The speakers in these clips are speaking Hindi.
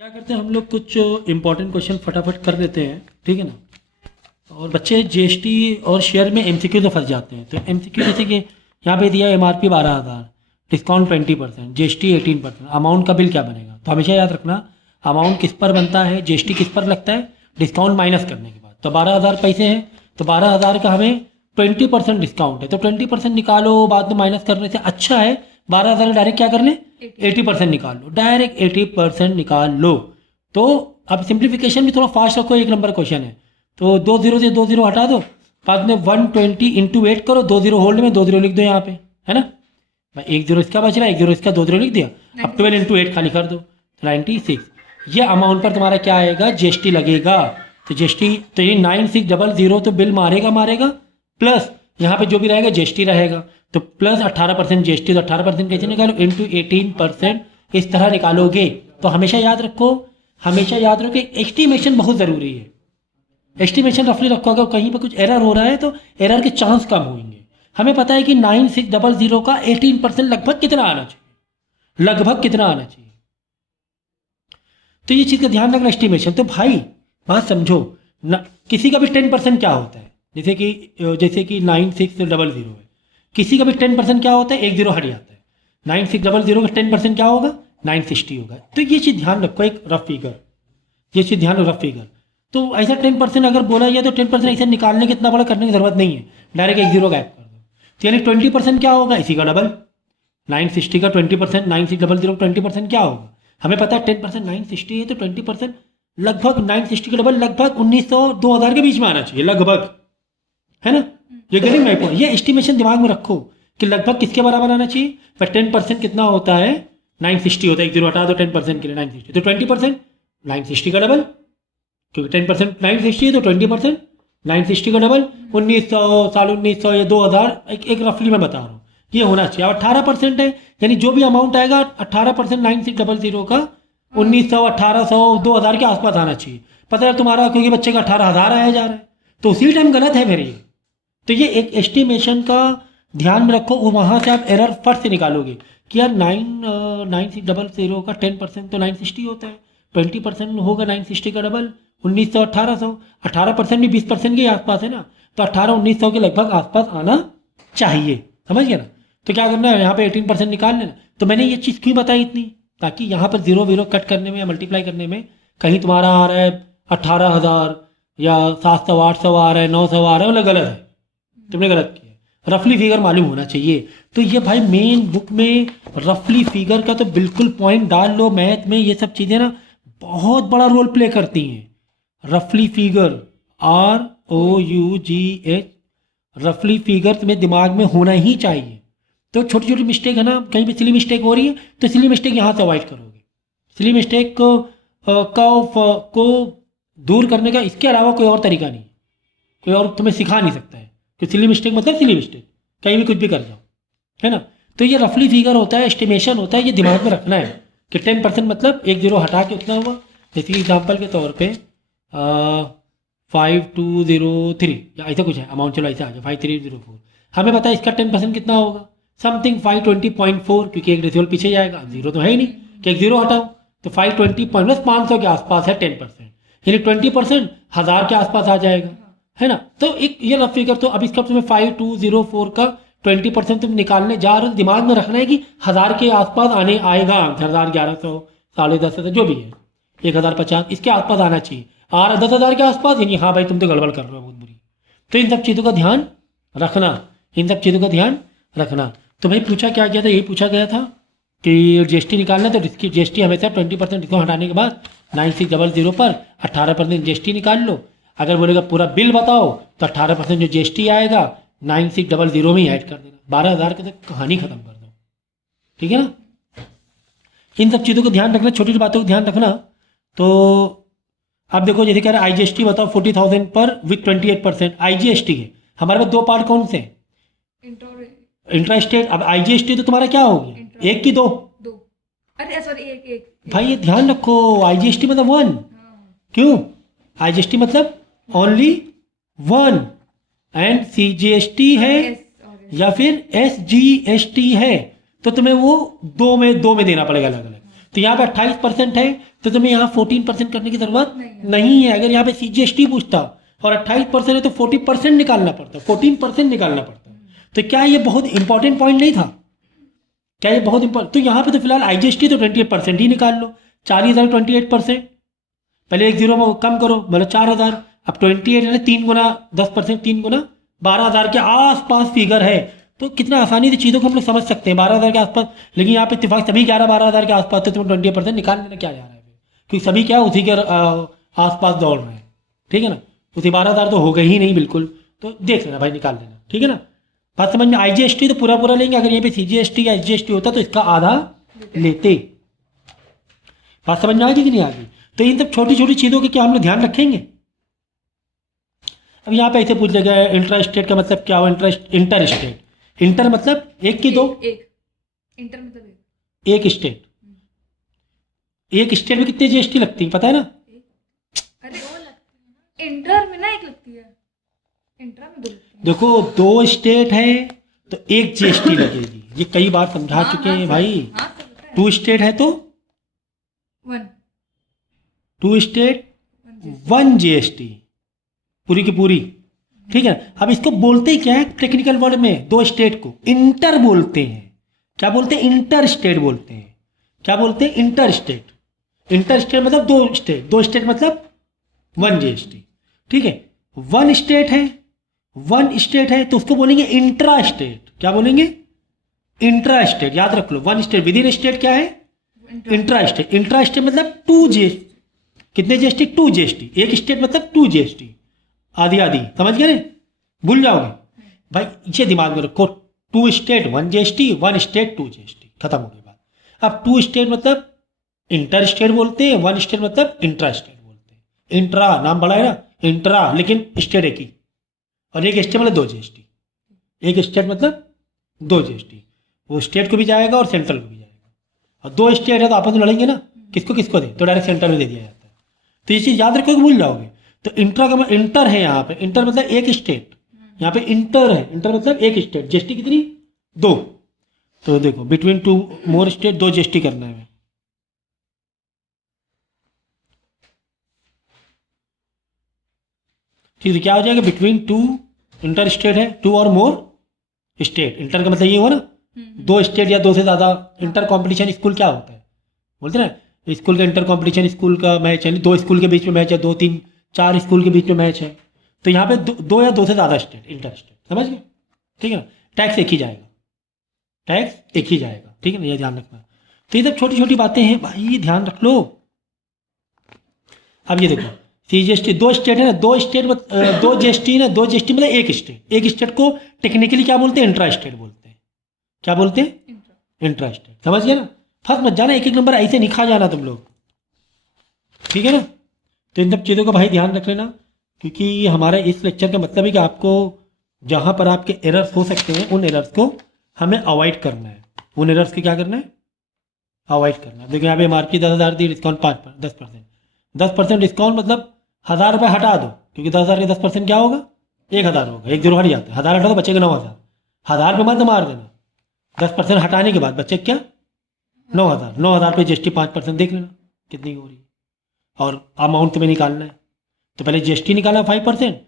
क्या करते हैं हम लोग कुछ इंपॉर्टेंट क्वेश्चन फटाफट कर देते हैं, ठीक है ना। और बच्चे जीएसटी और शेयर में एमसीक्यू से फंस जाते हैं। तो एमसीक्यू जैसे कि यहाँ पे दिया एमआरपी 12,000, डिस्काउंट 20%, जीएसटी 18%, अमाउंट का बिल क्या बनेगा। तो हमेशा याद रखना अमाउंट किस पर बनता है, जीएसटी किस पर लगता है, डिस्काउंट माइनस करने के बाद। तो 12,000 पैसे हैं तो 12,000 का हमें 20% डिस्काउंट है, तो 20% निकालो, बाद में माइनस करने से अच्छा है 12,000 डायरेक्ट क्या कर लें 80% निकाल लो, डायरेक्ट 80% निकाल लो। तो अब सिंप्लीफिकेशन भी थोड़ा फास्ट रखो, एक नंबर क्वेश्चन है तो 20 से 20 हटा दो, बाद में 120 इंटू 8 करो, 20 होल्ड में 20 लिख दो यहाँ पे, है ना भाई। 10 इसका बच रहा है, 10 इसका, 20 लिख दिया। अब 12 इंटू 8 खाली कर दो, 96। ये अमाउंट पर तुम्हारा क्या आएगा, जीएसटी लगेगा। तो जीएसटी तो ये 9600 तो बिल मारेगा प्लस यहाँ पे जो भी रहेगा जीएसटी रहेगा, तो प्लस 18% जीएसटी। तो 18% कैसे निकालो, इंटू 18%, इस तरह निकालोगे। तो हमेशा याद रखो कि एस्टिमेशन बहुत ज़रूरी है। एस्टिमेशन रफली रखो, अगर कहीं पर कुछ एरर हो रहा है तो एरर के चांस कम होंगे। हमें पता है कि 9600 का 18% लगभग कितना आना चाहिए, तो ये चीज़ का ध्यान रखना एस्टिमेशन। तो भाई बात समझो ना, किसी का भी 10% क्या होता है, जैसे कि 9600 है, किसी का भी 10% क्या होता है, 10 हट जाता है। 9600 का 10% क्या होगा, 960 होगा। तो ये चीज़ ध्यान रखो, एक रफ फिगर। तो ऐसा 10% अगर बोला जाए तो 10% ऐसा निकालने के इतना बड़ा करने की जरूरत नहीं है, डायरेक्ट 10 गायब कर दो। तो यानी 20% क्या होगा, इसी का डबल। 960 का 20%, 9600 का 20% क्या होगा, हमें पता है 10% 960 है, तो 20% लगभग 960 का डबल लगभग 1900-2000 के बीच में आना चाहिए, लगभग, है ना। ये गेटिंग माय पॉइंट। ये एस्टिमेशन दिमाग में रखो कि लगभग किसके बराबर आना चाहिए। पर 10% कितना होता है, 960 होता है, 10 हटा दो 10% के लिए 960, तो 20% 960 का डबल, क्योंकि 10% 960 है तो 20% 960 का डबल 1900, 1900 या 2000, एक रफली मैं बता रहा हूँ, ये होना चाहिए। और 18% है, यानी जो भी अमाउंट आएगा 18% 9600 का 1900, 1800, 2000 के आसपास आना चाहिए। पता है तुम्हारा, क्योंकि बच्चे का 18,000 आया जा रहा है, तो उसी टाइम गलत है फिर ये। तो ये एक एस्टिमेशन का ध्यान में रखो, वहाँ से आप एरर फट से निकालोगे कि यार 9600 का 10% तो 960 होता है, 20% होगा 960 का डबल 1900, 1800, 18% भी 20% के आसपास है ना, तो 1800-1900 के लगभग आसपास आना चाहिए, समझ गया ना। तो क्या करना है, यहाँ पे 18% निकाल लेना। तो मैंने ये चीज़ क्यों बताई इतनी, ताकि यहाँ पर 0 कट करने में या मल्टीप्लाई करने में कहीं तुम्हारा आ रहा है 18,000 या 700, 800 आ रहा है, 900 आ रहा है, मतलब गलत है, तुमने गलत किया। रफली फिगर मालूम होना चाहिए। तो ये भाई मेन बुक में रफली फिगर का तो बिल्कुल पॉइंट डाल लो। मैथ में ये सब चीज़ें ना बहुत बड़ा रोल प्ले करती हैं। रफली फिगर, ROUGH, रफली फिगर तुम्हें दिमाग में होना ही चाहिए। तो छोटी छोटी मिस्टेक है ना, कहीं भी सिली मिस्टेक हो रही है तो सिली मिस्टेक यहाँ से अवॉइड करोगे। सिली मिस्टेक को दूर करने का इसके अलावा कोई और तरीका नहीं, कोई और तुम्हें सिखा नहीं सकता है कि सिली मिस्टेक मतलब सिली मिस्टेक, कहीं भी कुछ भी कर जाओ, है ना। तो ये रफली फिगर होता है, एस्टिमेशन होता है, ये दिमाग में रखना है कि 10% मतलब 10 हटा के उतना हुआ। जैसे एग्जाम्पल के तौर पे 5203 या ऐसा कुछ है अमाउंट, चलो ऐसा आ जाए 5304, हमें पता है इसका 10% कितना होगा, समथिंग 520.4, क्योंकि एक डेसिमल पीछे जाएगा, जीरो तो है ही नहीं कि एक जीरो हटाओ, तो 520 प्लस 500 के आसपास है 10%, यानी 20% 1000 के आसपास आ जाएगा, है ना। तो एक ये रफ फिगर। तो अब इसका तुम्हें 5204 का 20% तुम निकालने जा रहे हो, दिमाग में रखना है कि 1000 के आसपास आने आएगा, 1100, 10,500 जो भी है, 1050 इसके आसपास आना चाहिए। आ रहा 10,000 के आसपास, यानी हाँ भाई तुम तो गड़बड़ कर रहे हो बहुत बुरी। तो इन सब चीज़ों का ध्यान रखना, तो भाई पूछा क्या गया था, यही पूछा गया था कि जीएसटी निकालना, तो इसकी जीएसटी हमेशा 20% डिस्काउंट हटाने के बाद 9600 पर 18% जीएसटी निकाल लो। अगर बोलेगा पूरा बिल बताओ तो 18% जो जीएसटी आएगा 9600 में ही ऐड कर देना, 12,000 की तो कहानी खत्म कर दो, ठीक है ना। इन सब चीज़ों को ध्यान रखना, छोटी छोटी बातों को ध्यान रखना। तो अब देखो जैसे कह रहे हैं आईजीएसटी बताओ 40,000 पर विथ 28%, आईजीएसटी है हमारे पास दो पार्ट कौन से, इंट्रा स्टेट। अब आईजीएसटी तो तुम्हारा क्या हो गया, एक की दो, अरे सॉरी एक भाई ये ध्यान रखो, आईजीएसटी मतलब 1, क्यों, आईजीएसटी मतलब ओनली 1, एंड सीजीएसटी है या फिर एसजीएसटी है तो तुम्हें वो दो में देना पड़ेगा अलग अलग। तो यहाँ पे 28% है, तो तुम्हें यहाँ 14% करने की जरूरत नहीं है। नहीं है। अगर यहाँ पे CGST पूछता और 28% है तो 40% निकालना पड़ता, 14% निकालना पड़ता। तो क्या ये बहुत इंपॉर्टेंट पॉइंट नहीं था? क्या ये बहुत इंपॉर्टेंट? तो यहाँ पे तो फिलहाल IGST तो 28% ही निकाल लो। 40,000 28%, पहले एक जीरो में कम करो, मतलब 4,000। अब 28 है, 3 गुना 10%, 3 गुना 12,000 के आसपास फिगर है। तो कितना आसानी से चीज़ों को हम लोग समझ सकते हैं 12,000 के आसपास। लेकिन यहाँ पे इत्तेफाक सभी 11-12,000 के आसपास थे, तुम्हें 20% निकाल लेना क्या जा रहा है, क्योंकि सभी क्या उसी के आसपास दौड़ रहे हैं। ठीक है ना, उसी 12,000 तो हो गए ही नहीं बिल्कुल, तो देख लेना भाई, निकाल लेना। ठीक है ना, बात समझ में? IGST तो पूरा पूरा लेंगे, अगर यहाँ पे CGST या SGST होता तो इसका आधा लेते। बात समझ में आ गई कि नहीं आ गई? तो इन सब छोटी छोटी चीज़ों के क्या हम लोग ध्यान रखेंगे? अब यहाँ पे ऐसे पूछ लिया गया इंट्रा स्टेट का मतलब क्या हो? इंटर स्टेट, इंटर मतलब एक की दो, एक इंटर मतलब एक एक स्टेट। एक स्टेट में कितनी GST लगती है पता है ना? अरे वो लगती है ना, इंटर में ना एक लगती है, इंट्रा में दो लगती है। देखो 2 स्टेट है तो एक GST लगेगी, ये कई बार समझा चुके हैं भाई। हाँ सब पता है। 2 स्टेट है तो 1 2 स्टेट 1 GST, पूरी की पूरी। ठीक है, अब इसको बोलते ही क्या है टेक्निकल वर्ड में? 2 स्टेट को इंटर बोलते हैं। क्या बोलते हैं? इंटर स्टेट बोलते हैं। क्या बोलते हैं? Inter state. इंटर स्टेट मतलब 2 स्टेट, 2 स्टेट मतलब 1 GST। ठीक है, 1 स्टेट है, 1 स्टेट है तो उसको बोलेंगे इंट्रा स्टेट। क्या बोलेंगे? Intra state. याद रख लो, 1 स्टेट विद इन स्टेट क्या है? Intra state. इंट्रा स्टेट मतलब 2 GST। कितने GST? 2 GST। एक स्टेट मतलब 2 GST, आधी आधी। समझ गए ना? भूल जाओगे भाई, ये दिमाग में रखो। 2 स्टेट 1 GST, 1 स्टेट 2 GST, खत्म हो गई बात। अब 2 स्टेट मतलब इंटर स्टेट बोलते हैं, 1 स्टेट मतलब इंट्रा स्टेट बोलते हैं। इंट्रा नाम बड़ा है ना, इंट्रा, लेकिन स्टेट एक ही, और एक स्टेट मतलब 2 GST। एक स्टेट मतलब 2 GST, वो स्टेट को भी जाएगा और सेंट्रल को भी जाएगा। और 2 स्टेट है तो आपस में लड़ेंगे ना, किसको किसको दे, तो डायरेक्ट सेंटर में दे दिया जाता है। तो ये चीज़ याद रखोगे, भूल जाओगे। तो इंट्रा का इंटर है, यहाँ पे इंटर मतलब एक स्टेट, यहाँ पे इंटर है, इंटर मतलब एक स्टेट। GST कितनी? 2। तो देखो बिटवीन 2 मोर स्टेट 2 GST करना है। ठीक है, क्या हो जाएगा? बिटवीन 2, इंटर स्टेट है 2 और मोर स्टेट। इंटर का मतलब ये हुआ ना 2 स्टेट या 2 से ज़्यादा। इंटर कंपटीशन स्कूल क्या होता है बोलते हैं ना, स्कूल का इंटर कंपटीशन, स्कूल का मैच है, 2 स्कूल के बीच में मैच है, 2 3 4 स्कूल के बीच में मैच है। तो यहाँ पे 2 या 2 से ज़्यादा स्टेट, इंटर स्टेट। समझ गए? ठीक है ना, टैक्स एक ही जाएगा, टैक्स एक ही जाएगा। ठीक है ना, ये ध्यान रखना। तो ये सब छोटी छोटी बातें हैं भाई, ध्यान रख लो। अब ये देखो CGST 2 स्टेट है ना, 2 स्टेट 2 GST ना, 2 GST मतलब एक स्टेट। एक स्टेट को टेक्निकली क्या बोलते हैं? इंट्रा स्टेट बोलते हैं। क्या बोलते हैं? Intra state. समझ गए ना? फर्स्ट मत जाना, एक एक नंबर ऐसे नहीं खा जाना तुम लोग। ठीक है ना, तो इन सब चीज़ों का भाई ध्यान रख लेना, क्योंकि हमारा इस लेक्चर का मतलब है कि आपको जहाँ पर आपके एरर्स हो सकते हैं उन एरर्स को हमें अवॉइड करना है। उन एरर्स की क्या करना है? अवॉइड करना है। देखो यहाँ पे MRP 10,000 दी, डिस्काउंट 10%। 10% डिस्काउंट मतलब 1,000 रुपये हटा दो, क्योंकि 10,000 के 10% क्या होगा? 1,000 होगा। एक जीरो हट जाता है, 1,000 हटा तो बचेगा 9,000। 1,000 पे मत मार देना, 10% हटाने के बाद बचे क्या? 9,000। 9,000 पे GST 5% देख लेना कितनी हो रही है, और अमाउंट तुम्हें निकालना है। तो पहले GST निकाला 5%,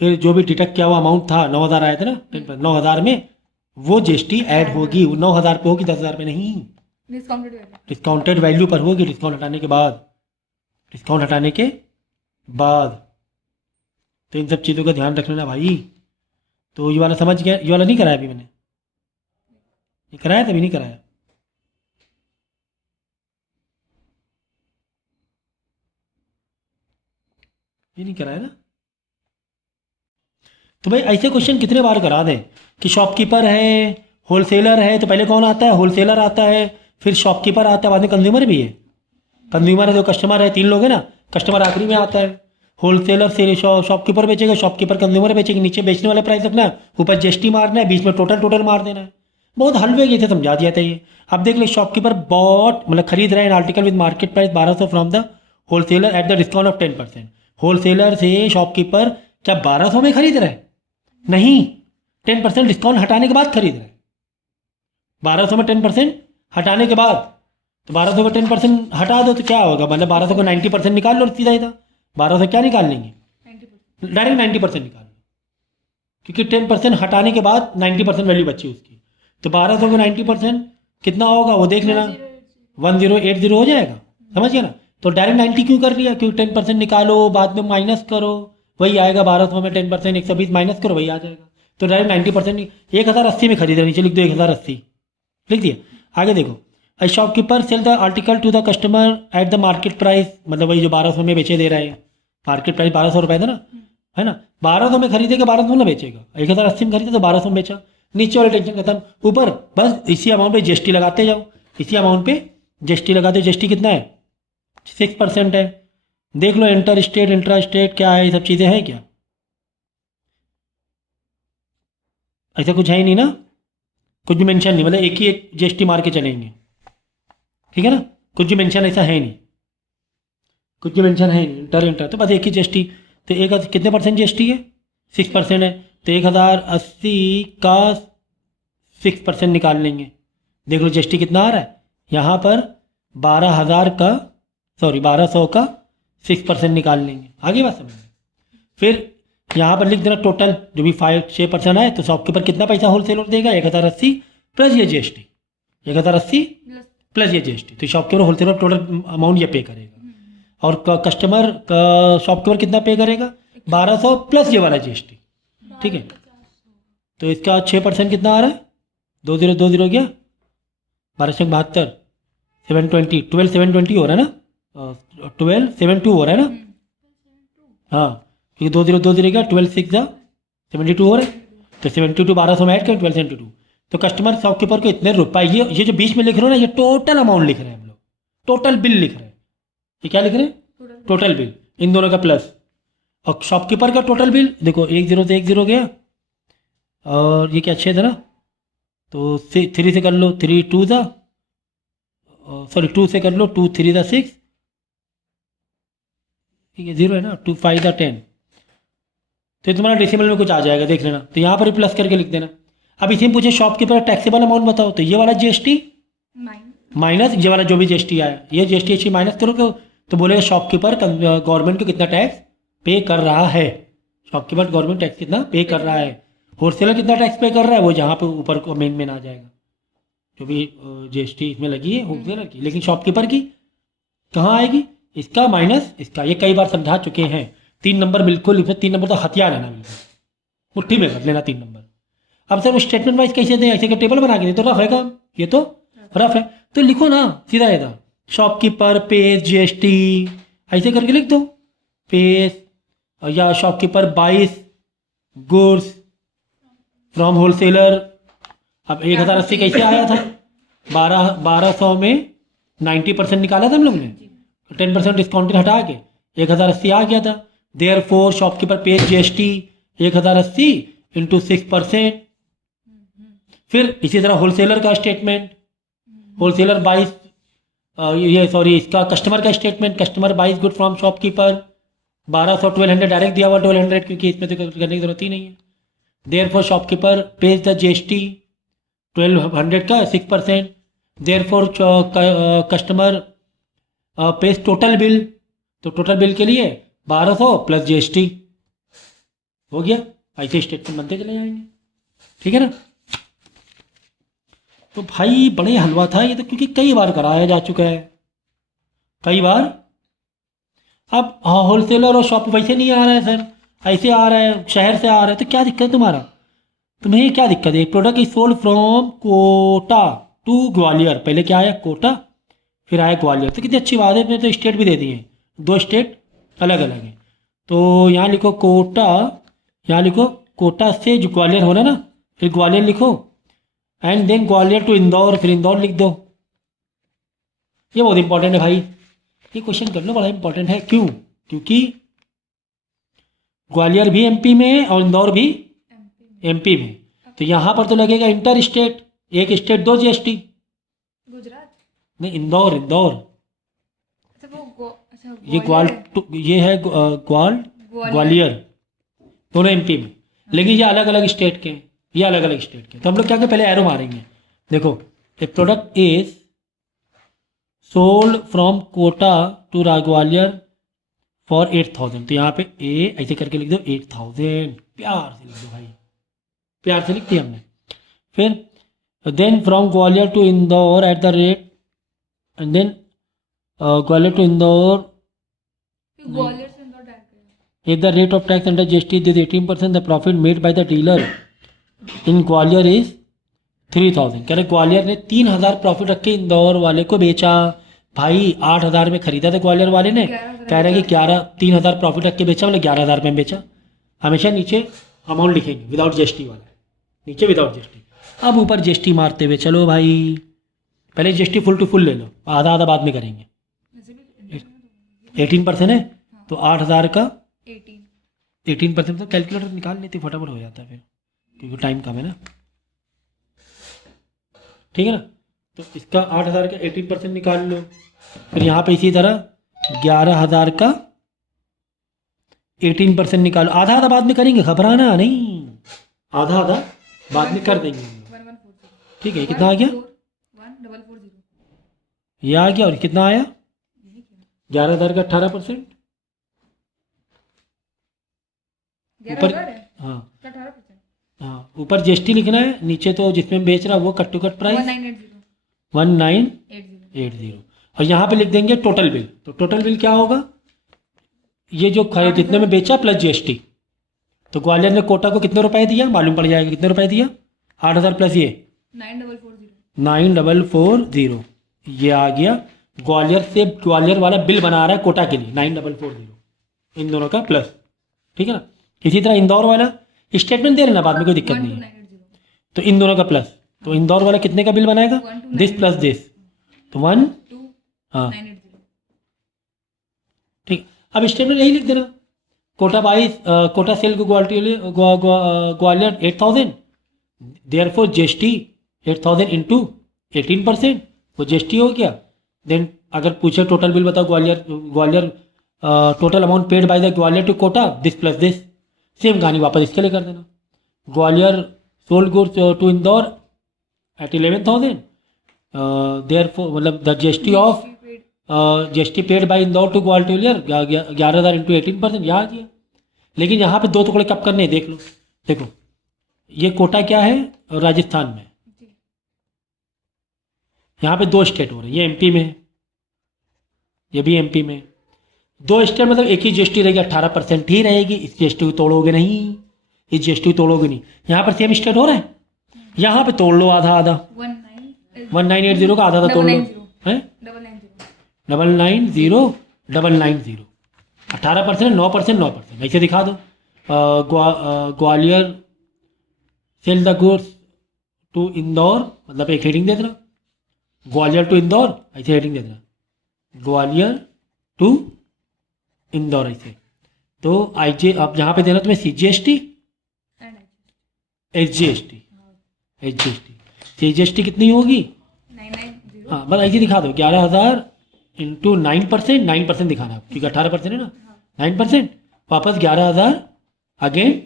फिर जो भी डिडक्ट किया हुआ अमाउंट था 9,000 आया था ना, 9,000 में वो GST ऐड होगी। वो 9,000 पे होगी, 10,000 पे नहीं। Discounted value. डिस्काउंटेड वैल्यू पर होगी, डिस्काउंट हटाने के बाद। डिस्काउंट हटाने के बाद। तो इन सब चीज़ों का ध्यान रख लेना भाई। तो ये वाला समझ गया? ये वाला नहीं कराया अभी मैंने, ये कराया तभी नहीं कराया। ये नहीं कराया ना। तो भाई ऐसे क्वेश्चन कितने बार करा दें कि शॉपकीपर है, होलसेलर है, तो पहले कौन आता है? होलसेलर आता है, फिर शॉपकीपर आता है, बाद में कंज्यूमर भी है। कंज्यूमर है जो कस्टमर है, 3 लोग हैं ना, कस्टमर आखिरी में आता है। होलसेलर से शॉपकीपर बेचेगा, शॉपकीपर कंज्यूमर बेचेगा। नीचे बेचने वाला प्राइस रखना है, ऊपर GST मारना है, बीच में टोटल मार देना है। बहुत हलवे ये थे, समझा दिया था ये। अब देख ले, शॉपकीपर बॉट मतलब खरीद रहे हैं article with market price 1200 from the wholesaler at the discount of 10%। Wholesaler से शॉपकीपर क्या 1200 में खरीद रहे हैं? नहीं, 10% डिस्काउंट हटाने के बाद खरीद रहे हैं। 1200 में 10% हटाने के बाद। तो 1200 का 10% हटा दो तो क्या होगा, मतलब 1200 का 90% निकाल लो सीधा सीधा। 1200 क्या निकाल लेंगे, 90%। डायरेक्ट 90% निकाल लो, क्योंकि 10% हटाने के बाद 90% वैल्यू बची उसकी। तो 1200 का 90% कितना होगा वो देख लेना, 1080 हो जाएगा, समझ गया ना। तो डायरेक्ट 90 क्यों कर लिया, क्योंकि 10% निकालो बाद में माइनस करो वही आएगा, 1200 में 10% 120 माइनस करो वही आ जाएगा। तो डायरेक्ट 90% 1080 में खरीद रहे, नीचे लिख दो 1080, लिख दिया। आगे देखो, I shopkeeper sell the article to the customer at the market price, मतलब वही जो 1200 में बेचे दे रहा है, मार्केट प्राइस 1200 रुपये था ना, है ना। 1200 में खरीदेगा 1200 में बेचेगा, 1080 में खरीदे तो 1200 में बेचा, नीचे वाले टेंशन खत्म। ऊपर बस इसी अमाउंट पे जीएसटी लगाते जाओ, इसी अमाउंट पे जीएसटी लगाते, जीएसटी कितना है 6% है। देख लो इंटर स्टेट इंट्रा स्टेट क्या है, ये सब चीज़ें हैं क्या, ऐसा कुछ है ही नहीं ना, कुछ भी मेंशन नहीं, मतलब एक ही एक जीएसटी मार के चलेंगे, ठीक है ना, कुछ भी मेंशन ऐसा है नहीं, कुछ भी मेंशन है नहीं, इंटर इंटर तो बस एक ही जीएसटी। तो एक कितने परसेंट जीएसटी है, 6% है, तो 1080 का 6% निकाल लेंगे। देख लो जीएसटी कितना आ रहा है यहाँ पर, 12,000 का, सॉरी 1200 का 6% निकाल लेंगे, आगे बात समझ में। फिर यहाँ पर लिख देना टोटल जो भी 6% आए, तो शॉपकीपर कितना पैसा होलसेलर देगा 1080 प्लस ये जीएसटी, 1080 प्लस ये जीएसटी, तो शॉपकीपर होलसेलर टोटल अमाउंट ये पे करेगा। और कस्टमर शॉपकीपर कितना पे करेगा 1200 प्लस ये वाला जीएसटी, ठीक है। तो इसका 6% कितना आ रहा है, 2020 हो गया, 1272 720 12720 हो रहा है ना, 1272 हो रहा है ना, हाँ क्योंकि 2020 गया 12 6 72 हो रहा है, तो 72 1200 में ऐड करें 1272। तो कस्टमर शॉपकीपर को इतने रुपए, ये जो बीच में लिख रहे हो ना, ये टोटल अमाउंट लिख रहे हैं हम लोग, टोटल बिल लिख रहे हैं, ये क्या लिख रहे हैं टोटल बिल, इन दोनों का प्लस। और शॉपकीपर का टोटल बिल देखो 10 से 10 गया, और ये क्या 6 था ना, तो 3 से कर लो, 3 2 था, सॉरी 2 से कर लो, 2 3 था 6, ठीक है 0 है ना, 2 5 था 10, तो तुम्हारा डेसिमल में कुछ आ जाएगा देख लेना, तो यहाँ पर भी प्लस करके लिख देना। अब इसी में पूछे शॉपकीपर टैक्सेबल अमाउंट बताओ, तो ये वाला जीएसटी माइनस ये वाला जो भी जीएसटी आया, ये जीएसटी अच्छी माइनस करोगे तो बोलेगा शॉपकीपर गवर्नमेंट को कितना टैक्स पे कर रहा है, शॉपकीपर गवर्नमेंट टैक्स कितना पे कर रहा है, होलसेलर कितना टैक्स पे कर रहा है, वो जहाँ पे ऊपर को मेन में आ जाएगा, जो भी जीएसटी इसमें लगी है होलसेलर की, लेकिन शॉपकीपर की कहाँ आएगी, इसका माइनस इसका। ये कई बार समझा चुके हैं, 3 नंबर बिल्कुल, इसमें 3 नंबर तो हथियार है ना, बिल्कुल मुट्ठी में कर लेना 3 नंबर। अब सर स्टेटमेंट वाइज कैसे दें, ऐसे का टेबल बना के दे, तो रफ है काम, ये तो रफ है, तो लिखो ना सीधा सीधा शॉपकीपर पेज जीएसटी ऐसे करके लिख दो, पेज या शॉपकीपर 22 गुड्स फ्रॉम होलसेलर। अब 1080 कैसे आया था, 1200 में 90% निकाला था हम लोग ने, 10% डिस्काउंट हटा के 1080 आ गया था। Therefore shopkeeper pays GST 1080 into 6%। फिर इसी तरह होलसेलर का स्टेटमेंट, होलसेलर 22 ये सॉरी इसका कस्टमर का statement, customer 22 good from shopkeeper 1200 1200 direct दिया हुआ 1200, क्योंकि इसमें तो करने की जरूरत ही नहीं है। Therefore shopkeeper pays the GST 1200 का 6%। Therefore customer pays total bill, तो टोटल बिल के लिए 1200 प्लस जीएसटी हो गया। ऐसे स्टेटमेंट बनते चले जाएंगे, ठीक है ना। तो भाई बड़े हलवा था ये तो, क्योंकि कई बार कराया जा चुका है, कई बार। अब होलसेलर और शॉप वैसे नहीं आ रहा है सर, ऐसे आ रहा है, शहर से आ रहा है, तो क्या दिक्कत है तुम्हारा, तुम्हें क्या दिक्कत है। Product is sold from Kota to Gwalior, पहले क्या आया कोटा फिर आया ग्वालियर, तो कितनी अच्छी बात है, इसमें तो स्टेट भी दे दिए, 2 स्टेट अलग अलग हैं। तो यहाँ लिखो कोटा, यहाँ लिखो कोटा से जो ग्वालियर होना ना, फिर ग्वालियर लिखो, and then Gwalior to Indore, फिर इंदौर लिख दो। ये बहुत इंपॉर्टेंट है भाई, ये क्वेश्चन कर लो, बड़ा इंपॉर्टेंट है। क्यों, क्योंकि ग्वालियर भी एमपी में है और इंदौर भी एमपी में, तो यहाँ पर तो लगेगा इंटर स्टेट, एक स्टेट 2 जीएसटी। गुजरात नहीं इंदौर, इंदौर अच्छा वो अच्छा ये ये है ग्वालियर, दोनों एमपी में, लेकिन ये अलग अलग स्टेट के हैं, ये अलग अलग स्टेट के। तो हम लोग क्या करें, पहले एरो मारेंगे। देखो the product is sold from Kota to Gwalior for 8,000। तो यहाँ पे ए ऐसे करके लिख दो 8,000, प्यार से लिख दो भाई, प्यार से लिख दिया हमने। फिर then from Gwalior to Indore at the rate, and then Gwalior to Indore Gwalior से Indore direct at the rate of tax under GST this 18%, the profit made by the dealer in Gwalior is 3,000। कह रहे ग्वालियर ने 3,000 प्रॉफिट रख के इंदौर वाले को बेचा। भाई 8,000 में खरीदा था ग्वालियर वाले ने, कह रहे हैं कि 3,000 प्रॉफिट रख के बेचा, मतलब 11,000 में बेचा। हमेशा नीचे अमाउंट लिखेंगे विदाउट GST वाला, नीचे विदाउट GST। अब ऊपर GST मारते हुए चलो भाई, पहले GST फुल टू फुल ले लो, आधा आधा बाद में करेंगे। 18% है तो 8,000 का 18% तो कैलकुलेटर निकाल लेते, फटाफट हो जाता है फिर, क्योंकि टाइम कम है ना। ठीक है ना, तो इसका 8,000 का 18% निकाल लो। फिर यहाँ पे इसी तरह 11,000 का 18% निकालो। आधा आधा बाद में करेंगे, घबराना नहीं, आधा आधा बाद में कर देंगे। ठीक है, कितना आ गया? 1440। ये आ गया। और कितना आया? 11,000 का 18%। ऊपर हाँ 18%। हाँ, ऊपर GST लिखना है, नीचे तो जिसमें बेच रहा है वो कट टू कट प्राइस 1980। और यहाँ पे लिख देंगे टोटल बिल। तो टोटल बिल क्या होगा? ये जो जितने में बेचा प्लस GST। तो ग्वालियर ने कोटा को कितने रुपए दिया मालूम पड़ जाएगा, कितने रुपए दिया? 8,000 प्लस ये 9,440। ये आ गया। ग्वालियर से ग्वालियर वाला बिल बना रहा है कोटा के लिए 9,440, इन दोनों का प्लस। ठीक है ना। इसी तरह इंदौर वाला स्टेटमेंट दे लेना बाद में, कोई दिक्कत नहीं है। तो इन दोनों का प्लस, तो इंदौर वाला कितने का बिल बनाएगा? दिस प्लस दिस, तो 1 हाँ ठीक। अब स्टेटमेंट यही लिख देना, कोटा 22 कोटा सेल को ग्वालियर 8,000, देयरफॉर GST 8,000 इंटू 18%, वो GST हो गया। देन अगर पूछे टोटल बिल बताओ Gwalior total amount paid by the Gwalior to Kota this plus this, same कहानी वापस इसके लिए कर देना। Gwalior sold goods to Indore at 11,000, therefore मतलब the GST paid by Indore to Gwalior 11,000 into 18%, यहाँ आ गया। लेकिन यहाँ पे दो टुकड़े कब करने हैं देख लो। देखो ये कोटा क्या है? राजस्थान में। यहाँ पे 2 स्टेट हो रहे हैं, ये MP में है, ये भी MP में। 2 स्टेट मतलब एक ही GST रहेगी, 18% ही रहेगी। इस GST को तोड़ोगे नहीं, इस GST को तोड़ोगे नहीं। यहाँ पर सेम स्टेट हो रहा है, यहाँ पे तोड़ लो आधा आधा। 1980 का आधा आधा तोड़ लो, है 990 990। 18% 9% 9%, ऐसे दिखा दो। Gwalior sell the goods to Indore, मतलब एक हेडिंग दे देना, ग्वालियर टू इंदौर ऐसे हेडिंग दे देना, ग्वालियर टू इंदौर ऐसे। तो IJ अब यहाँ पे देना तुम्हें CGST SGST CGST कितनी होगी? 990। हाँ बस ऐसे दिखा दो, 11,000 इंटू 9%, 9% दिखाना है क्योंकि 18% है ना, 9%, वापस 11,000 अगेन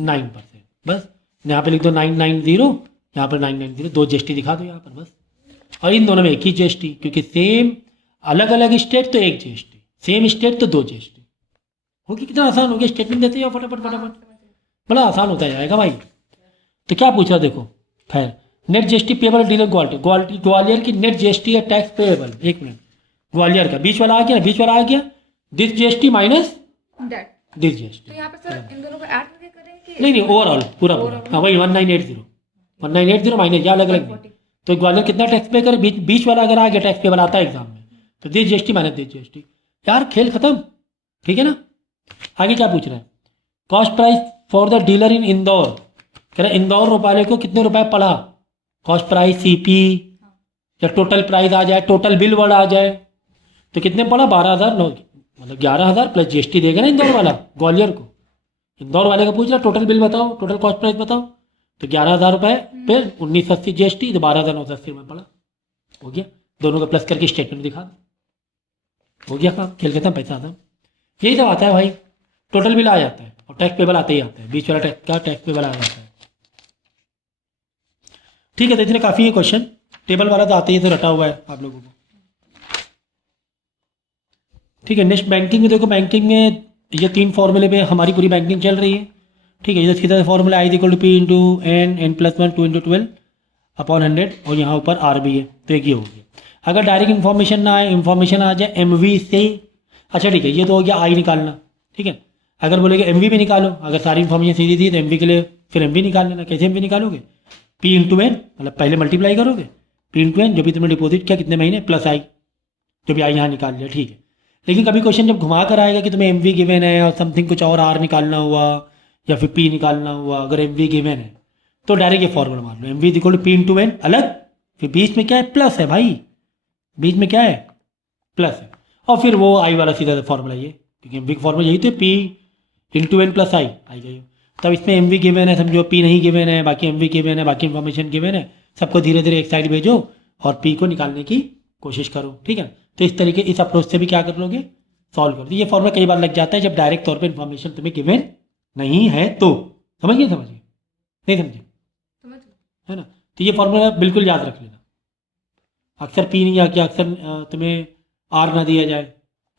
9%। बस यहाँ पे लिख दो 990, यहाँ पर 990, 2 GST दिखा दो यहाँ पर बस। और इन दोनों में एक ही GST, क्योंकि सेम अलग अलग स्टेट तो एक GST, सेम स्टेट तो 2 GST होगी। कितना आसान हो गया, स्टेटमेंट देते हैं फटाफट फटाफट, बड़ा आसान होता जाएगा भाई। तो क्या पूछा देखो, खैर net GST payable dealer Gwalior की नेट GST या टैक्स पेबल, एक मिनट, ग्वालियर का बीच वाला आ गया, बीच वाला आ गया, this GST minus this GST। तो यहाँ पे सर इन दोनों को ऐड करके करेंगे? नहीं ओवरऑल पूरा हाँ वही 1980 माइनस, या अलग अलग नहीं। तो ग्वालियर कितना टैक्स पे करे, बीच वाला अगर आ गया टैक्स पेबल आता है एग्जाम में, तो this GST minus this GST। यार खेल खत्म, ठीक है ना। आगे क्या पूछ रहा है? Cost price for the dealer इन इंदौर, कह रहा है इंदौर वाले को कितने रुपए पड़ा? कॉस्ट प्राइस CP या टोटल प्राइस आ जाए, टोटल बिल वर्ड आ जाए, तो कितने पड़ा? 12,000 मतलब 11,000 प्लस GST देगा ना इंदौर वाला ग्वालियर को। इंदौर वाले का पूछ रहा टोटल बिल बताओ, टोटल कॉस्ट प्राइस बताओ, तो 11,000 रुपये पे 1980 GST, तो 12,980 में पड़ा। हो गया, दोनों का प्लस करके स्टेटमेंट दिखा दो, हो गया काम, खेल खत्म, पैसा आता। यही सब आता है भाई, टोटल बिल आ जाता है और टैक्स पेबल आते ही आता है, बीच वाला टैक्स पेबल आ जाता है। ठीक है, तो इतने काफ़ी है क्वेश्चन, टेबल वाला तो आते ही तो रटा हुआ है आप लोगों को। ठीक है। नेक्स्ट बैंकिंग में देखो, बैंकिंग में ये 3 फॉर्मूले पे हमारी पूरी बैंकिंग चल रही है। ठीक है, ये सीधा formula I equal to P into N, N plus one, 2 into 12 upon 100, और यहाँ ऊपर आर भी है, तो एक ये हो गया। अगर डायरेक्ट इन्फॉर्मेशन ना आए, इन्फॉर्मेशन आ जाए एम वी से, अच्छा ठीक है, ये तो हो गया आई निकालना। ठीक है, अगर बोलेगे एम वी भी निकालो, अगर सारी इन्फॉर्मेशन सीधी थी तो एम वी के लिए फिर एम वी निकाल लेना। कैसे एम वी निकालोगे? पी इंटू एन, मतलब पहले मल्टीप्लाई करोगे, पी इंटू एन जो भी तुमने डिपॉजिट किया कितने महीने, प्लस आई, जो भी आई यहाँ निकाल लिया। ठीक है, लेकिन कभी क्वेश्चन जब घुमा कर आएगा कि तुम्हें एम वी गिवन है और समथिंग कुछ और आर निकालना हुआ या फिर पी निकालना हुआ, अगर एम वी गिवन है तो डायरेक्ट ये फॉर्मूला मान लो, M V is equal to P into N अलग, फिर बीच में क्या है, प्लस है भाई, बीच में क्या है, प्लस है, और फिर वो आई वाला सीधा फॉर्मूला ये, क्योंकि एम वी का फॉर्मूला यही तो पी इंटू एन प्लस आई गई। तब इसमें एम वी गिवन है, समझो पी नहीं गिवन है, बाकी एम वी गिवन है, बाकी इन्फॉर्मेशन गिवन है, सबको धीरे धीरे एक साइड भेजो और पी को निकालने की कोशिश करो। ठीक है, तो इस तरीके इस अप्रोच से भी क्या कर लोगे, सॉल्व कर दो। ये फॉर्मूला कई बार लग जाता है जब डायरेक्ट तौर पे इन्फॉर्मेशन तुम्हें गिवन नहीं है तो। समझिए नहीं समझे, समझ गए। है ना? तो ये फॉर्मूला बिल्कुल याद रख लेना। अक्सर पी नहीं आ गया, अक्सर तुम्हें आर ना दिया जाए,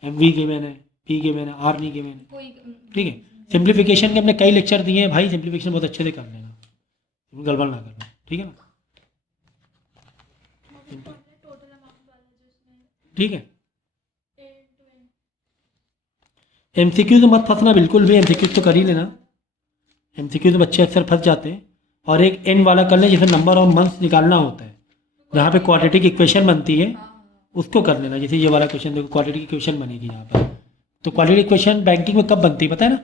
एम वी गिवन है, पी गिवन है, आर नहीं गिवन है। कोई ठीक है, सिंप्लीफिकेशन के हमने कई लेक्चर दिए हैं भाई, सिंप्लीफिकेशन बहुत अच्छे से कर लेना, गड़बड़ ना करना। ठीक है ना? ठीक है, एमसीक्यू तो मत फंसना बिल्कुल भी, एमसीक्यू तो कर ही लेना, एमसीक्यू तो बच्चे अक्सर फंस जाते हैं। और एक एन वाला कर ले जिसमें नंबर ऑफ मंथ्स निकालना होता है, जहाँ पे क्वाड्रेटिक इक्वेशन बनती है उसको कर लेना। जैसे ये वाला क्वेश्चन देखो, क्वाड्रेटिक इक्वेशन बनेगी यहाँ पर, तो क्वाड्रेटिक इक्वेशन बैंकिंग में कब बनती है पता है ना,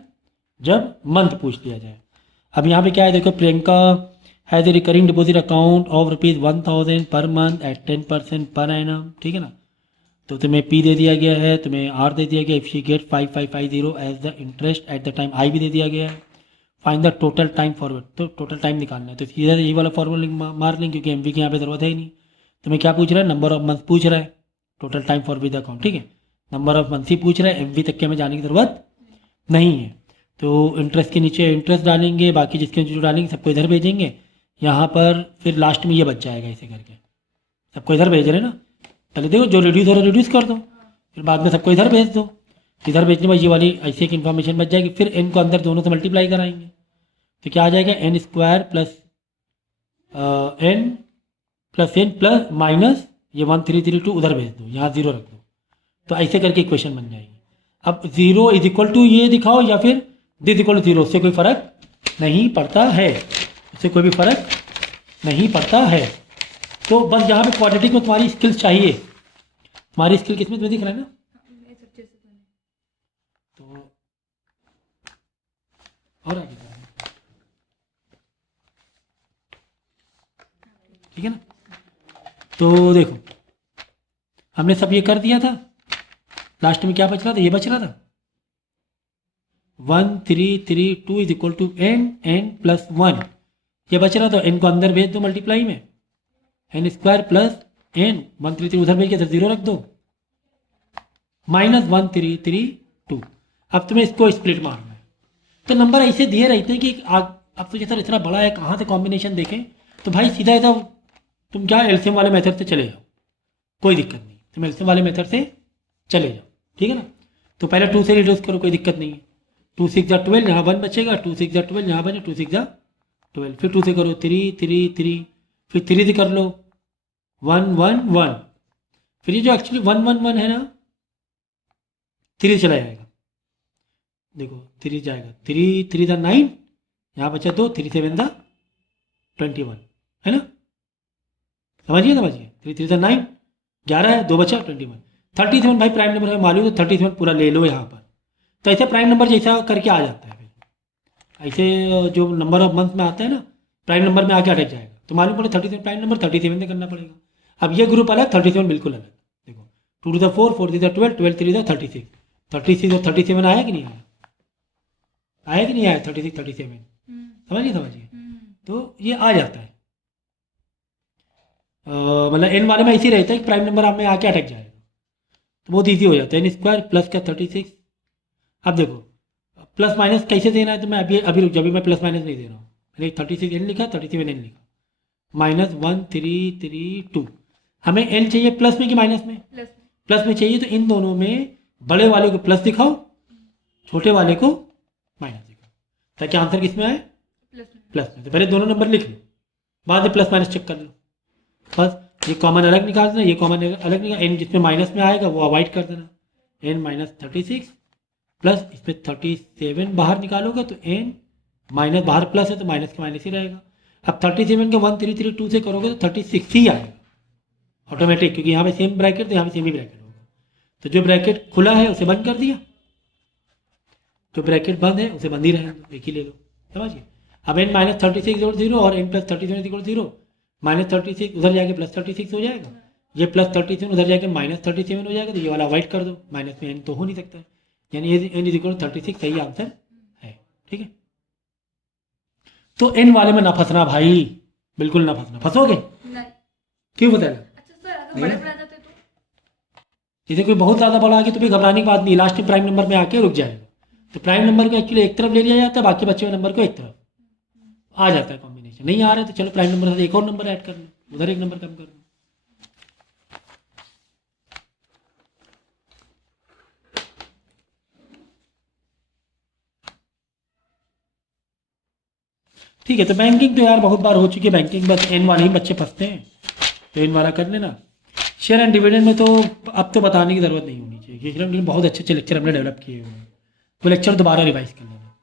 जब मंथ पूछ लिया जाए। अब यहाँ पे क्या है देखो, Priyanka has a recurring deposit account of ₹1000 per month eight 10% per annum. ठीक है ना? तो तुम्हें पी दे दिया गया है, तुम्हें आर दे दिया गया, if she get 5550 as the interest at the time, I भी दे दिया गया है। Find the total time forward, तो टोटल टाइम निकालना है, तो सीधा यही वाला फॉर्मूला मार लें, क्योंकि एमवी की यहाँ पे ज़रूरत है ही नहीं। तुम्हें क्या पूछ रहा है, नंबर ऑफ मंथ पूछ रहा है, total time for with account. ठीक है, नंबर ऑफ मंथ ही पूछ रहा है, एमवी तक के हमें जाने की ज़रूरत नहीं है। तो इंटरेस्ट के नीचे इंटरेस्ट डालेंगे, बाकी जिसके जो डालेंगे सबको इधर भेजेंगे। यहाँ पर फिर लास्ट में ये बच जाएगा, ऐसे करके सबको इधर भेज रहे ना, पहले देखो जो रिड्यूस हो रहा है रिड्यूस कर दो, फिर बाद में सबको इधर भेज दो। इधर भेजने में ये वाली ऐसी एक इन्फॉर्मेशन बच जाएगी, फिर एन को अंदर दोनों से मल्टीप्लाई कराएंगे, तो क्या आ जाएगा, N square plus N plus minus ये 1332 उधर भेज दो, यहाँ 0 रख दो, तो ऐसे करके इक्वेशन बन जाएगी। अब 0 इज इक्वल टू ये दिखाओ या फिर दिस इक्वल टू 0, उससे कोई फर्क नहीं पड़ता है, उससे कोई भी फर्क नहीं पड़ता है। तो बस यहाँ पे क्वाड्रेटिक में तुम्हारी स्किल्स चाहिए, तुम्हारी स्किल किसमें तुम्हें दिख रहा है ना, ये सब चीज़ें तो नहीं। तो और आगे बढ़ें। ठीक है ना? तो देखो हमने सब ये कर दिया था, लास्ट में क्या बच रहा था, ये बच रहा था 1332 is equal to N plus 1, ये बच रहा था। एन को अंदर भेज दो मल्टीप्लाई में, एन स्क्वायर प्लस एन 133 उधर भेज के 0 रख दो, माइनस 1332। अब तुम्हें इसको स्प्लिट मारना है, तो नंबर ऐसे दिए रहते हैं कि अब तो जैसा इतना बड़ा है, कहाँ से कॉम्बिनेशन देखें, तो भाई सीधा इधर तुम क्या एलसीएम वाले मेथड से चले जाओ, कोई दिक्कत नहीं, तुम एलसीएम वाले मेथड से चले जाओ। ठीक है ना? तो पहले 2 से रिड्यूस करो, कोई दिक्कत नहीं है, 2 6 जा 12, यहाँ 1 बचेगा, 2 6 जा 12 यहाँ बने, 2 6 जा 12, फिर 2 से करो 3 3 3, फिर 3 से कर लो 1 1 1, फिर ये जो एक्चुअली 1 1 1 है ना, 3 चला जाएगा, देखो 3 जाएगा, 3 3 दा 9, यहाँ बचा 2, 3 7 दा 21, है ना? समझिए 3 3 दा 9, 11 है, 2 बचा 21, 37 भाई प्राइम नंबर है मालूम, तो 37 पूरा ले लो यहाँ पर। तो ऐसे प्राइम नंबर जैसा करके आ जाता है, फिर ऐसे जो नंबर ऑफ मंथ में आता है ना, प्राइम नंबर में आके अटक जाएगा, तो मालूम पड़े 37 प्राइम नंबर 37 से करना पड़ेगा। अब ये ग्रुप अलग, 37 बिल्कुल अलग। देखो 2 to the 4, 4 to the 12, 12 3 to the 36, 36 और 37 आया कि नहीं आया, आया कि नहीं आया 36 37, समझिए। तो ये आ जाता है, मतलब एन वाले में ऐसे ही रहता है कि प्राइम नंबर आप में आके अटक जाएगा, तो बहुत ईजी हो जाता है। एन स्क्वायर प्लस का 36, अब देखो प्लस माइनस कैसे देना है, तो मैं अभी रुक जाओ, अभी मैं प्लस माइनस नहीं दे रहा हूँ, मैंने 36 एन लिखा, 37 एन लिखा, माइनस 1332। हमें एन चाहिए प्लस में कि माइनस में, प्लस प्लस में चाहिए, तो इन दोनों में बड़े वाले को प्लस दिखाओ, छोटे वाले को माइनस दिखाओ, ताकि आंसर किस में आए, प्लस में। प्लस में। तो पहले दोनों नंबर लिख लो, बाद में प्लस माइनस चेक कर लो। बस ये कॉमन अलग निकाल देना, ये कॉमन अलग निकाल, एन जिसमें माइनस में आएगा वो अवॉइड कर देना। एन माइनस 36 प्लस इसमें 37 बाहर निकालोगे तो एन माइनस बाहर प्लस है तो माइनस का माइनस ही रहेगा। अब 37 को 1332 से करोगे तो 36 ही आएगा ऑटोमेटिक, क्योंकि यहाँ पे सेम ब्रैकेट तो यहाँ पे सेम ही ब्रैकेट होगा। तो जो ब्रैकेट खुला है उसे बंद कर दिया, जो ब्रैकेट बंद है उसे बंद ही रहेगा, एक ही ले लो, समझिए। अब एन माइनस 36 जोड़ 0 और एन प्लस 37 0, माइनस 36 उधर जाके प्लस 36 हो जाएगा, ये प्लस 37 उधर जाके माइनस 37 हो जाएगा, तो ये वाला अवॉइड कर दो, माइनस में एन तो हो नहीं सकता है, यानी एन इज इक्वल 36 सही आंसर है, ठीक है। तो एन वाले में ना फंसना भाई, बिल्कुल ना फंसना, फंसोगे नहीं। क्यों बताया। अच्छा सर अगर बड़े बड़ा जाते तो जैसे कोई बहुत ज़्यादा बड़ा आ गया तो भी घबराने की बात नहीं, लास्ट में प्राइम नंबर में आके रुक जाएगा। तो प्राइम नंबर को एक्चुअली एक तरफ ले लिया जाता है, बाकी बचे हुए नंबर को एक तरफ आ जाता है कॉम्बिनेशन। नहीं आ रहा है तो चलो प्राइम नंबर के साथ एक और नंबर ऐड कर लो, उधर एक नंबर कम कर लो। ठीक है, तो बैंकिंग तो यार बहुत बार हो चुकी है बैंकिंग, बस एन वाले ही बच्चे फंसते हैं, तो एन वाला कर लेना। शेयर एंड डिविडेंड में तो अब तो बताने की ज़रूरत नहीं होनी चाहिए, क्योंकि बहुत अच्छे अच्छे लेक्चर हमने डेवलप किए हुए हैं, वो लेक्चर दोबारा रिवाइज कर लेना।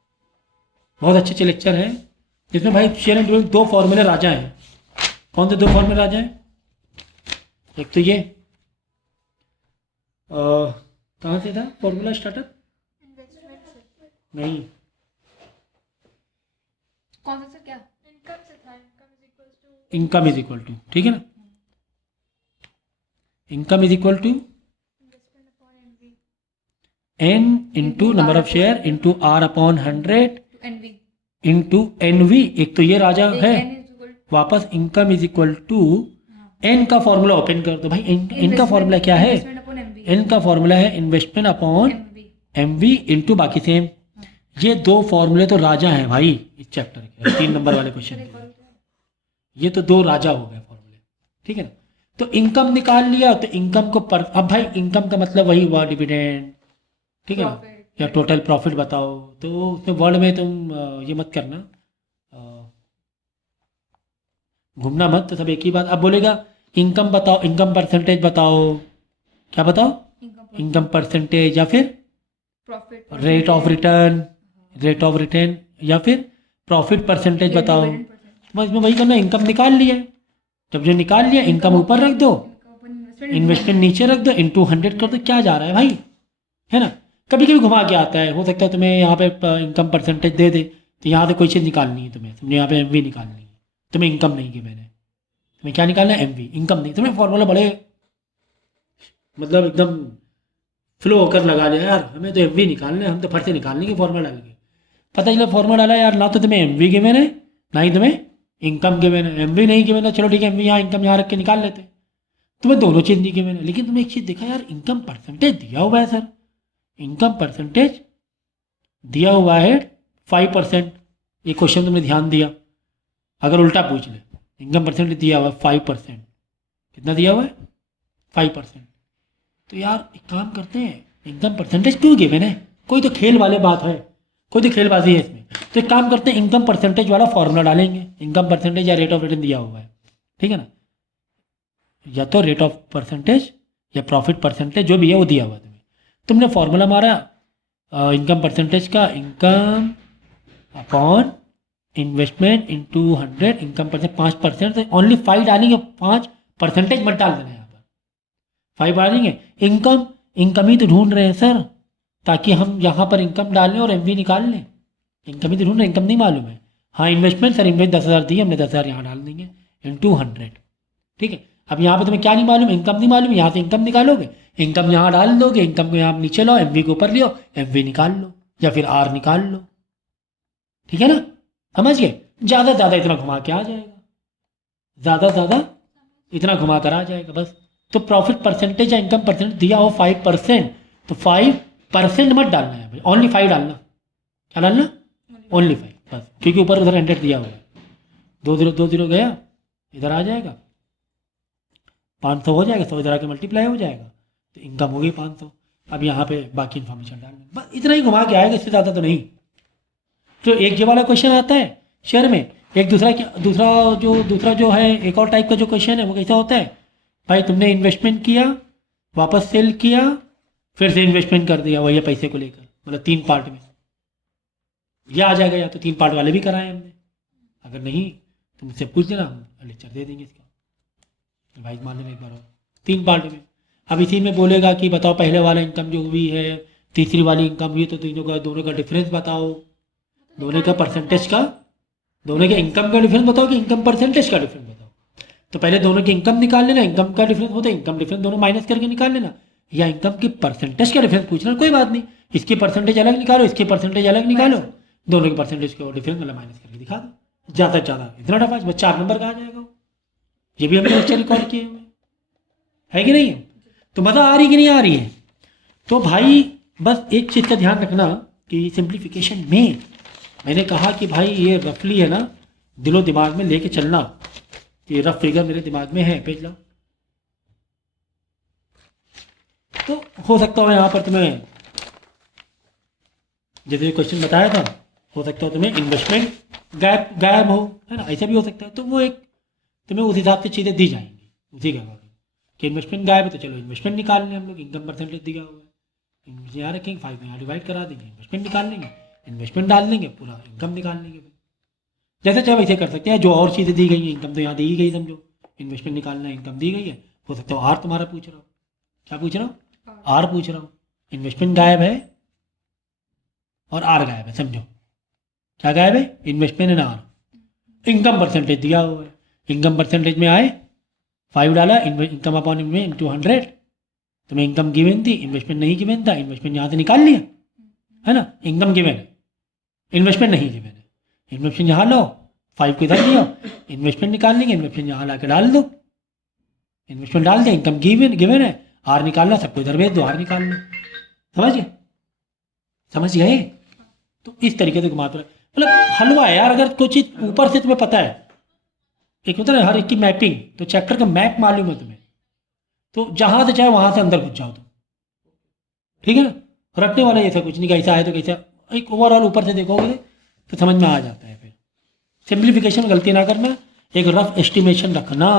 बहुत अच्छे अच्छे लेक्चर हैं जिसमें भाई शेयर एंड डिविडेंड 2 फॉर्मूले राजा हैं। कौन से 2 फॉर्मूले राजा हैं, एक तो ये कहाँ से था फॉर्मूला स्टार्टअप, नहीं कौन सा सर क्या इनकम इज इक्वल टू, ठीक है ना, income is equal to N into number of share into R upon 100 NV into NV. एक तो ये राजा है, एन इज इक्वल वापस income is equal to N का फॉर्मूला ओपन कर दो भाई। एन का फॉर्मूला क्या है, इन्वेस्टमेंट अपॉन एमवी एन का फॉर्मूला है investment upon MV MV into बाकी सेम। ये 2 फॉर्मूले तो राजा हैं भाई इस चैप्टर के 3 नंबर वाले क्वेश्चन के, ये तो 2 राजा हो गए फॉर्मूले, ठीक है ना। तो इनकम निकाल लिया, तो इनकम को अब भाई इनकम का मतलब वही हुआ डिविडेंड, ठीक है ना, या टोटल प्रॉफिट बताओ। तो उसमें वर्ड में तुम ये मत करना, घूमना मत, तो सब एक ही बात। अब बोलेगा इनकम बताओ, इनकम परसेंटेज बताओ, क्या बताओ, इनकम परसेंटेज या फिर प्रॉफिट रेट ऑफ रिटर्न या फिर प्रॉफिट परसेंटेज बताओ। तो बस इसमें वही करना, इनकम निकाल लिया, जब जो निकाल लिया इनकम ऊपर रख दो, इन्वेस्टमेंट नीचे रख दो, इंटू 100 कर दो, क्या जा रहा है भाई, है ना। कभी कभी घुमा के आता है, हो सकता है तुम्हें यहाँ पे इनकम परसेंटेज दे दे, तो यहाँ से कोई चीज़ निकालनी है तुम्हें, तुमने यहाँ पे एमवी निकालनी है, तुम्हें इनकम नहीं की मैंने, तुम्हें क्या निकालना है, एमवी, इनकम नहीं। तुम्हें फॉर्मूला बड़े मतलब एकदम फ्लो होकर लगा लिया यार, हमें तो एमवी निकालना है, हम तो फट से निकालने की फॉर्मूला डाल के, पता चला फॉर्मूला डाला यार, ना तो तुम्हें एमवी गिवन है ना ही तुम्हें इनकम गिवन है। एमवी नहीं गिवन है, चलो ठीक है एमवी यहाँ इनकम यहाँ रख के निकाल लेते, तुम्हें दोनों चीज़ नहीं गिवन है। लेकिन तुमने एक चीज़ देखा यार, इनकम परसेंटेज दिया हुआ है सर, इनकम परसेंटेज दिया हुआ है 5%। ये क्वेश्चन तुमने ध्यान दिया, अगर उल्टा पूछ ले, इनकम परसेंटेज दिया हुआ है 5%, कितना दिया हुआ है 5%। तो यार एक काम करते हैं, इनकम परसेंटेज क्यों गिवन है, कोई तो खेल वाले बात है, कोई तो खेलबाजी है इसमें। तो एक काम करते हैं, इनकम परसेंटेज वाला फॉर्मूला डालेंगे, इनकम परसेंटेज या रेट ऑफ रिटर्न दिया हुआ है, ठीक है ना, या तो रेट ऑफ परसेंटेज या प्रॉफिट परसेंटेज जो भी है वो दिया हुआ है तुम्हें। तुमने फॉर्मूला मारा इनकम परसेंटेज का, income upon investment into 100, income percent 5%, तो ओनली 5 डालेंगे, 5% मत डाल देना, यहाँ पर 5 डालेंगे। इनकम ही तो ढूंढ रहे हैं सर, ताकि हम यहाँ पर इनकम डाल लें और एमवी निकाल लें, इनकम ही तो ढूंढ रहे हैं, इनकम नहीं मालूम है। हाँ इन्वेस्टमेंट सर, इन्वेस्ट 10,000 दी, हमने 10,000 यहाँ डाल देंगे इंटू 100, ठीक है। अब यहाँ पे तुम्हें क्या नहीं मालूम, इनकम नहीं मालूम, यहाँ से इनकम निकालोगे, इनकम यहाँ डाल दोगे, इनकम को यहाँ नीचे लाओ, एमवी को ऊपर लियो, एमवी निकाल लो या फिर आर निकाल लो, ठीक है ना, समझ गए। ज़्यादा से ज़्यादा इतना घुमा के आ जाएगा, ज़्यादा से ज़्यादा इतना घुमा कर आ जाएगा बस। तो प्रॉफिट परसेंटेज या इनकम परसेंटेज दिया हो 5%, तो 5% मत डालना है भाई, ओनली 5 डालना। क्या डालना, ओनली 5 बस, क्योंकि ऊपर उधर 100 दिया हुआ है, 2 0 गया, इधर आ जाएगा 500 हो जाएगा, 100 इधर आके मल्टीप्लाई हो जाएगा, तो इनकम हो गई 500। अब यहाँ पे बाकी इन्फॉर्मेशन डालना, बस इतना ही घुमा के आएगा, इससे ज़्यादा तो नहीं। तो एक ये वाला क्वेश्चन आता है शेयर में, एक दूसरा जो है एक और टाइप का जो क्वेश्चन है वो कैसा होता है, भाई तुमने इन्वेस्टमेंट किया, वापस सेल किया, फिर से इन्वेस्टमेंट कर दिया वही पैसे को लेकर, मतलब 3 पार्ट में यह आ जाएगा, या तो 3 पार्ट वाले भी कराए हमने, अगर नहीं तो मुझसे पूछ देना, हम लेक्चर दे देंगे इसका, भाई मान लेना एक बार और 3 पार्ट में। अब इसी में बोलेगा कि बताओ पहले वाला इनकम जो हुई है, तीसरी वाली इनकम हुई, तो दोनों का डिफरेंस बताओ, दोनों का परसेंटेज का, दोनों के इनकम का डिफरेंस बताओ कि इनकम परसेंटेज का डिफरेंस बताओ। तो पहले दोनों की इनकम निकाल लेना, इनकम का डिफरेंस होता है, इनकम डिफरेंस दोनों माइनस करके निकाल लेना, या इनकम की परसेंटेज का डिफरेंस पूछना, कोई बात नहीं, इसकी परसेंटेज अलग निकालो, इसकी परसेंटेज अलग निकालो, दोनों की परसेंटेज को डिफरेंस मतलब माइनस करके दिखा दो, ज़्यादा से ज़्यादा इतना टफा है, 4 नंबर का आ जाएगा। ये भी हमने लेक्चर रिकॉर्ड किए हुए है कि नहीं है? तो मज़ा आ रही कि नहीं आ रही है? तो भाई बस एक चीज़ का ध्यान रखना कि सिंप्लीफिकेशन में मैंने कहा कि भाई ये रफली है ना, दिलो दिमाग में लेके चलना, ये रफ फिगर मेरे दिमाग में है, पेज लो। तो हो सकता हो यहाँ पर तुम्हें जैसे क्वेश्चन बताया था, हो सकता हो तुम्हें इन्वेस्टमेंट गायब हो, है ना, ऐसा भी हो सकता है। तो वो एक तुम्हें उस हिसाब से चीज़ें दी जाएंगी उसी के अकॉर्डिंग कि इन्वेस्टमेंट गायब है तो चलो इन्वेस्टमेंट निकाल लें हम लोग, इनकम परसेंटेज दिया हुआ है, यहाँ रखेंगे 5 में यहाँ डिवाइड करा देंगे, इन्वेस्टमेंट निकाल लेंगे, इन्वेस्टमेंट डाल देंगे, पूरा इनकम निकाल लेंगे। जैसे चाहे वैसे कर सकते हैं, जो और चीज़ें दी गई हैं, इनकम तो यहाँ दी गई, समझो इन्वेस्टमेंट निकालना है, इनकम दी गई है, हो सकता है आर तुम्हारा पूछ रहा हो, क्या पूछ रहा हूँ, आर पूछ रहा हूँ, इन्वेस्टमेंट गायब है और आर गायब है, समझो क्या गायब है, investment and R, income percentage दिया हुआ है, इनकम परसेंटेज में आए 5 डाला, इनकम अपॉन इनटू 100, तुम्हें इनकम गिवन थी, इन्वेस्टमेंट नहीं गिवन था, इन्वेस्टमेंट यहाँ से निकाल लिया, है ना, इनकम गिवन है, इन्वेस्टमेंट नहीं गिवन है, इन्वेस्टमेंट यहाँ लो, 5 को इधर लियो, इन्वेस्टमेंट निकाल लेंगे, इन्वेस्टमेंट यहाँ ला के डाल दो, इन्वेस्टमेंट डाल दिया, इनकम गिवन है, आर निकालना, सबको इधर भेज दो, आर निकाल लो, समझ गए? तो इस तरीके से घुमाते रहे, मतलब हलवा है यार, अगर कोई चीज़ ऊपर से तुम्हें पता है, एक होता है हर एक की मैपिंग, तो चैप्टर का मैप मालूम है तुम्हें, तो जहाँ से चाहे वहाँ से अंदर घुस जाओ तुम, ठीक है ना, रटने वाला ऐसा कुछ नहीं, कैसा है तो कैसा, एक ओवरऑल ऊपर से देखोगे तो समझ में आ जाता है। फिर सिंप्लीफिकेशन गलती ना करना, एक रफ एस्टिमेशन रखना,